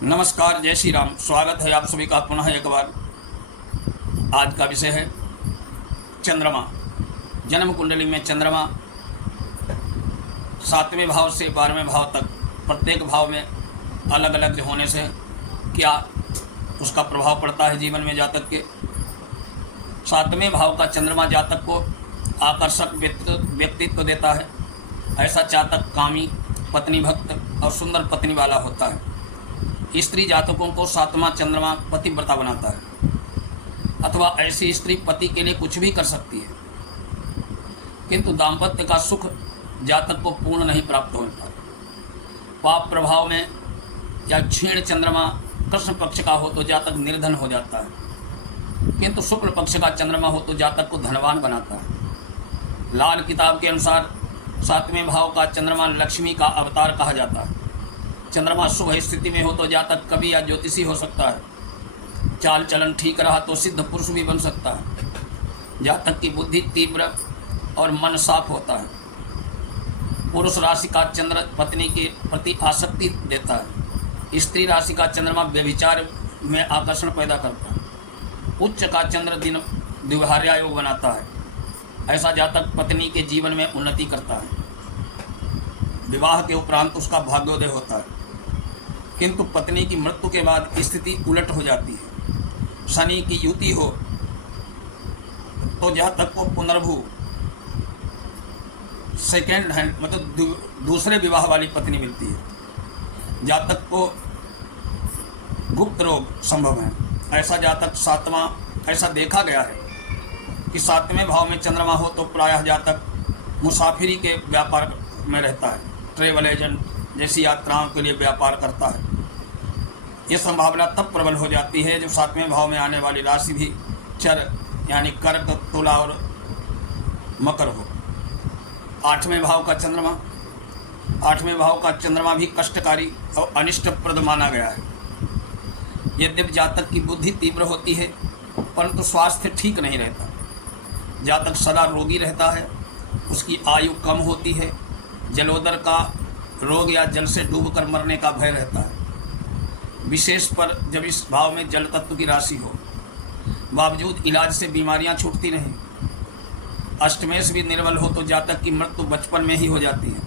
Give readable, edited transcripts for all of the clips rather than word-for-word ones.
नमस्कार, जय श्री राम। स्वागत है आप सभी का पुनः एक बार। आज का विषय है चंद्रमा। जन्म कुंडली में चंद्रमा 7वें भाव से 12वें भाव तक प्रत्येक भाव में अलग अलग होने से क्या उसका प्रभाव पड़ता है जीवन में जातक के। 7वें भाव का चंद्रमा जातक को आकर्षक व्यक्तित्व देता है। ऐसा जातक कामी, पत्नी भक्त और सुंदर पत्नी वाला होता है। स्त्री जातकों को 7वां चंद्रमा पतिव्रता बनाता है, अथवा ऐसी स्त्री पति के लिए कुछ भी कर सकती है, किंतु दाम्पत्य का सुख जातक को पूर्ण नहीं प्राप्त होता। पाप प्रभाव में या क्षीण चंद्रमा कृष्ण पक्ष का हो तो जातक निर्धन हो जाता है, किंतु शुक्ल पक्ष का चंद्रमा हो तो जातक को धनवान बनाता है। लाल किताब के अनुसार 7वें भाव का चंद्रमा लक्ष्मी का अवतार कहा जाता है। चंद्रमा शुभ स्थिति में हो तो जातक कवि या ज्योतिषी हो सकता है। चाल चलन ठीक रहा तो सिद्ध पुरुष भी बन सकता है। जातक की बुद्धि तीव्र और मन साफ होता है। पुरुष राशि का चंद्र पत्नी के प्रति आसक्ति देता है। स्त्री राशि का चंद्रमा व्यभिचार में आकर्षण पैदा करता है। उच्च का चंद्र दिन द्विभार्यायोग बनाता है। ऐसा जातक पत्नी के जीवन में उन्नति करता है। विवाह के उपरांत उसका भाग्योदय होता है, किंतु पत्नी की मृत्यु के बाद स्थिति उलट हो जाती है। शनि की युति हो तो जातक को पुनर्भू सेकेंड हैंड मतलब दूसरे विवाह वाली पत्नी मिलती है। जातक को गुप्त रोग संभव है। ऐसा जातक ऐसा देखा गया है कि 7वें भाव में चंद्रमा हो तो प्रायः जातक मुसाफिरी के व्यापार में रहता है। ट्रेवल एजेंट जैसी यात्राओं के लिए व्यापार करता है। ये संभावना तब प्रबल हो जाती है जब 7वें भाव में आने वाली राशि भी चर यानी कर्क, तुला और मकर हो। 8वें भाव का चंद्रमा भी कष्टकारी और अनिष्टप्रद माना गया है। यद्यपि जातक की बुद्धि तीव्र होती है, परंतु स्वास्थ्य ठीक नहीं रहता। जातक सदा रोगी रहता है। उसकी आयु कम होती है। जलोदर का रोग या जल से डूबकर मरने का भय रहता है। विशेष पर जब इस भाव में जल तत्व की राशि हो, बावजूद इलाज से बीमारियां छूटती नहीं। अष्टमेश भी निर्बल हो तो जातक की मृत्यु बचपन में ही हो जाती है।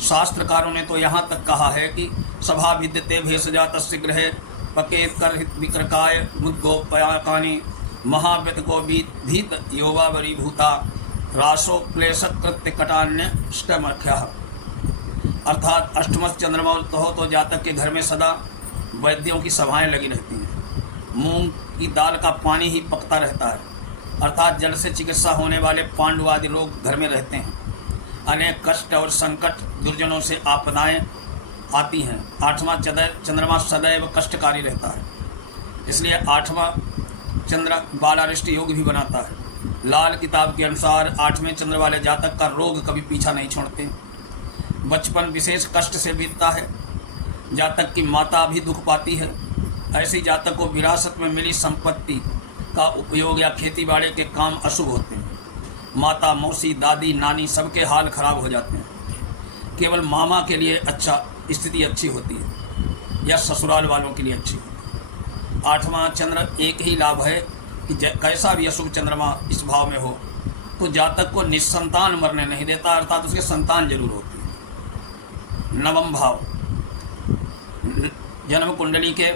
शास्त्रकारों ने तो यहाँ तक कहा है कि सभा विद्यते भेषजात शीघ्र पकेत कर विक्रकाय मुद्गोपयाकानी महाव्यत को भीत योगावरी भूता राशो क्लेशक कृत्य कटान्य अष्टमख्या। अर्थात अष्टमश चंद्रमा हो तो जातक के घर में सदा वैद्यों की सभाएं लगी रहती हैं। मूंग की दाल का पानी ही पकता रहता है। अर्थात जल से चिकित्सा होने वाले पांडु आदि लोग घर में रहते हैं। अनेक कष्ट और संकट दुर्जनों से आपदाएं आती हैं। 8वां चंद्रमा सदैव कष्टकारी रहता है, इसलिए 8वां चंद्र बालारिष्ट योग भी बनाता है। लाल किताब के अनुसार 8वें चंद्र वाले जातक का रोग कभी पीछा नहीं छोड़ते। बचपन विशेष कष्ट से बीतता है। जातक की माता भी दुख पाती है। ऐसी जातक को विरासत में मिली संपत्ति का उपयोग या खेतीबाड़ी के काम अशुभ होते हैं। माता, मौसी, दादी, नानी सबके हाल खराब हो जाते हैं। केवल मामा के लिए स्थिति अच्छी होती है या ससुराल वालों के लिए अच्छी होती है। 8वां चंद्र एक ही लाभ है कि कैसा भी अशुभ चंद्रमा इस भाव में हो तो जातक को निस्संतान मरने नहीं देता, अर्थात उसके संतान जरूर होती है। 9वां भाव जन्म कुंडली के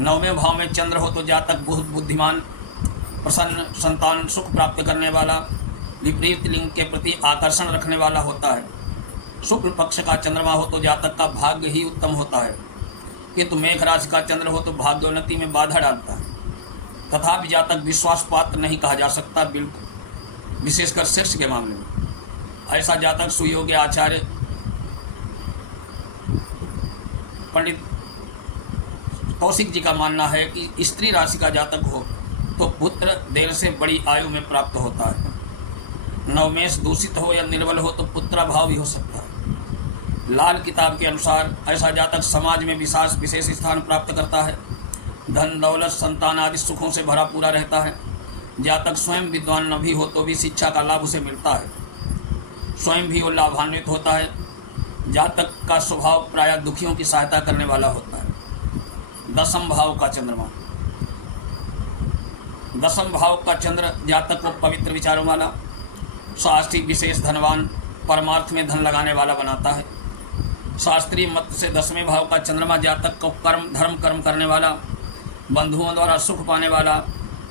9वें भाव में चंद्र हो तो जातक बहुत बुद्धिमान, प्रसन्न, संतान सुख प्राप्त करने वाला, विपरीत लिंग के प्रति आकर्षण रखने वाला होता है। शुक्ल पक्ष का चंद्रमा हो तो जातक का भाग्य ही उत्तम होता है, किंतु मेघ राशि का चंद्र हो तो भाग्योन्नति में बाधा डालता है। तथापि जातक विश्वास पात्र नहीं कहा जा सकता, बिल्कुल, विशेषकर सेक्स के मामले में। ऐसा जातक सुयोग्य आचार्य पंडित कौशिक जी का मानना है कि स्त्री राशि का जातक हो तो पुत्र देर से बड़ी आयु में प्राप्त होता है। नवमेश दूषित हो या निर्बल हो तो पुत्राभाव भी हो सकता है। लाल किताब के अनुसार ऐसा जातक समाज में विशेष स्थान प्राप्त करता है। धन दौलत संतान आदि सुखों से भरा पूरा रहता है। जातक स्वयं विद्वान न भी हो तो भी शिक्षा का लाभ उसे मिलता है। स्वयं भी वो लाभान्वित होता है। जातक का स्वभाव प्रायः दुखियों की सहायता करने वाला होता है। दसम भाव का चंद्रमा, दसम भाव का चंद्र जातक को पवित्र विचारों वाला, शास्त्रीय विशेष धनवान, परमार्थ में धन लगाने वाला बनाता है। शास्त्रीय मत से दसवें भाव का चंद्रमा जातक को धर्म कर्म करने वाला, बंधुओं द्वारा सुख पाने वाला,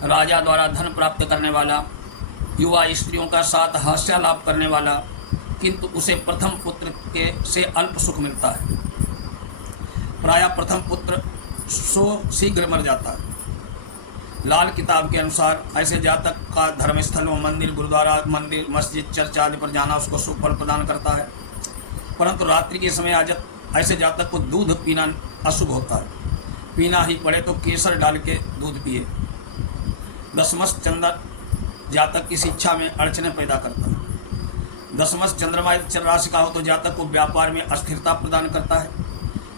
राजा द्वारा धन प्राप्त करने वाला, युवा स्त्रियों का साथ हास्यालाप करने वाला, किंतु उसे प्रथम पुत्र के से अल्प सुख मिलता है। प्रायः प्रथम पुत्र शीघ्र मर जाता है। लाल किताब के अनुसार ऐसे जातक का धर्मस्थलों, मंदिर, गुरुद्वारा, मंदिर, मस्जिद, चर्च आदि पर जाना उसको शुभ फल प्रदान करता है। परंतु रात्रि के समय ऐसे जातक को दूध पीना अशुभ होता है। पीना ही पड़े तो केसर डाल के दूध पिए। दसमस चंद्र जातक की शिक्षा में अड़चने पैदा करता है। दसमस चंद्रमा यदि राशि का हो तो जातक को व्यापार में अस्थिरता प्रदान करता है।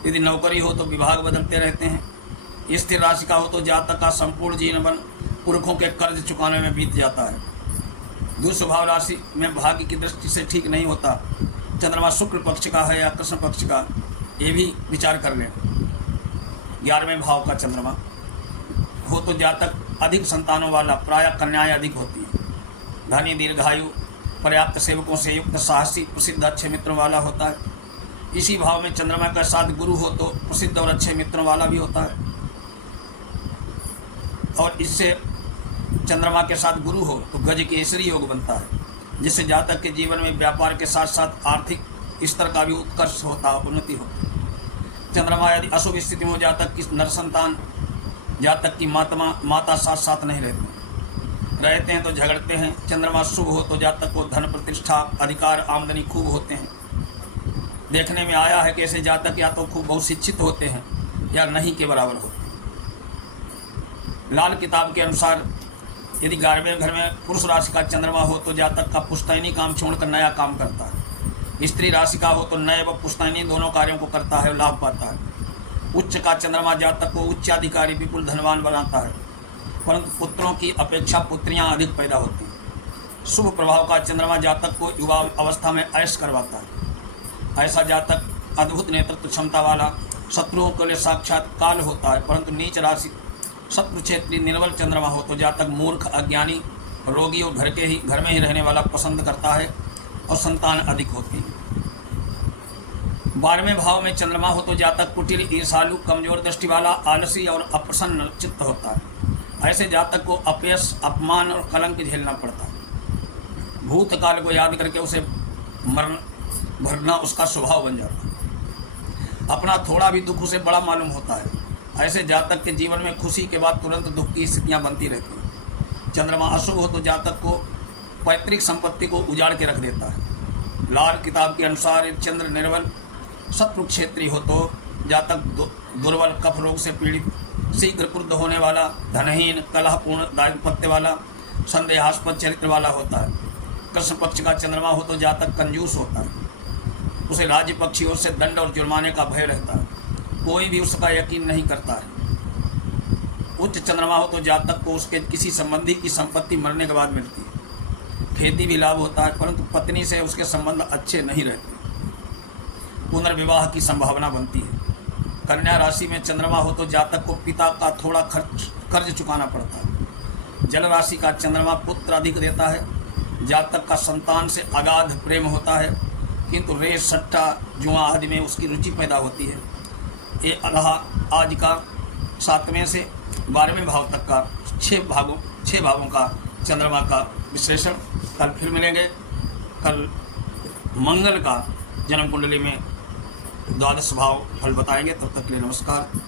यदि नौकरी हो तो विभाग बदलते रहते हैं। स्थिर राशि का हो तो जातक का संपूर्ण जीवन पुरखों के कर्ज चुकाने में बीत जाता है। दुस्वभाव राशि में भाग्य की दृष्टि से ठीक नहीं होता। चंद्रमा शुक्ल पक्ष का है या कृष्ण पक्ष का, ये भी विचार कर लें। 11वें भाव का चंद्रमा हो तो जातक अधिक संतानों वाला, प्रायः कन्याएं अधिक होती हैं। धनी, दीर्घायु, पर्याप्त सेवकों से युक्त, साहसी, प्रसिद्ध, अच्छे मित्रों वाला होता है। इसी भाव में चंद्रमा का साथ गुरु हो तो प्रसिद्ध और अच्छे मित्रों वाला भी होता है। और इससे चंद्रमा के साथ गुरु हो तो गज केसरी योग बनता है, जिससे जातक के जीवन में व्यापार के साथ साथ आर्थिक स्तर का भी उत्कर्ष होता है, उन्नति होती है। चंद्रमा यदि अशुभ स्थिति में जातक की नर संतान, जातक की माता साथ साथ नहीं रहते हैं तो झगड़ते हैं। चंद्रमा शुभ हो तो जातक को धन, प्रतिष्ठा, अधिकार, आमदनी खूब होते हैं। देखने में आया है कि ऐसे जातक या तो खूब बहुत शिक्षित होते हैं या नहीं के बराबर होते हैं। लाल किताब के अनुसार यदि 11वें घर में पुरुष राशि का चंद्रमा हो तो जातक का पुश्तैनी काम छोड़कर नया काम करता है। स्त्री राशि का हो तो नए व पुश्तैनी दोनों कार्यों को करता है और लाभ पाता है। उच्च का चंद्रमा जातक को उच्चाधिकारी, विपुल धनवान बनाता है, परंतु पुत्रों की अपेक्षा पुत्रियां अधिक पैदा होती हैं। शुभ प्रभाव का चंद्रमा जातक को युवा अवस्था में ऐश करवाता है। ऐसा जातक अद्भुत नेतृत्व क्षमता वाला, शत्रुओं के लिए साक्षात काल होता है। परंतु नीच राशि शत्रु क्षेत्रीय निर्बल चंद्रमा हो तो जातक मूर्ख, अज्ञानी, रोगी और घर में ही रहने वाला पसंद करता है और संतान अधिक होती है। 12वें भाव में चंद्रमा हो तो जातक कुटिल, ईर्ष्यालु, कमजोर दृष्टि वाला, आलसी और अप्रसन्न चित्त होता है। ऐसे जातक को अपयश, अपमान और कलंक झेलना पड़ता है। भूतकाल को याद करके उसे भरना उसका स्वभाव बन जाता है। अपना थोड़ा भी दुख उसे बड़ा मालूम होता है। ऐसे जातक के जीवन में खुशी के बाद तुरंत दुख की स्थितियाँ बनती रहती हैं। चंद्रमा अशुभ हो तो जातक को पैतृक संपत्ति को उजाड़ के रख देता है। लाल किताब के अनुसार चंद्र निर्बल शत्रु क्षेत्रीय हो तो जातक दुर्बल, कफ रोग से पीड़ित, शीघ्र क्रुद्ध होने वाला, धनहीन, कलहपूर्ण दाम्पत्य वाला, संदेहास्पद चरित्र वाला होता है। कृष्ण पक्ष का चंद्रमा हो तो जातक कंजूस होता है। उसे राज्य पक्षियों से दंड और जुर्माने का भय रहता है। कोई भी उसका यकीन नहीं करता है। उच्च चंद्रमा हो तो जातक को उसके किसी संबंधी की संपत्ति मरने के बाद मिलती है। खेती भी लाभ होता है, परंतु पत्नी से उसके संबंध अच्छे नहीं रहते। पुनर्विवाह की संभावना बनती है। कन्या राशि में चंद्रमा हो तो जातक को पिता का थोड़ा कर्ज चुकाना पड़ता है। जल राशि का चंद्रमा पुत्र अधिक देता है। जातक का संतान से अगाध प्रेम होता है, किंतु रेस, सट्टा, जुआ आदि में उसकी रुचि पैदा होती है। ये आज का 7वें से 12वें भाव तक का 6 भावों का चंद्रमा का विश्लेषण। कल फिर मिलेंगे। कल मंगल का जन्म कुंडली में 12 भाव फल बताएंगे। तब तक के लिए नमस्कार।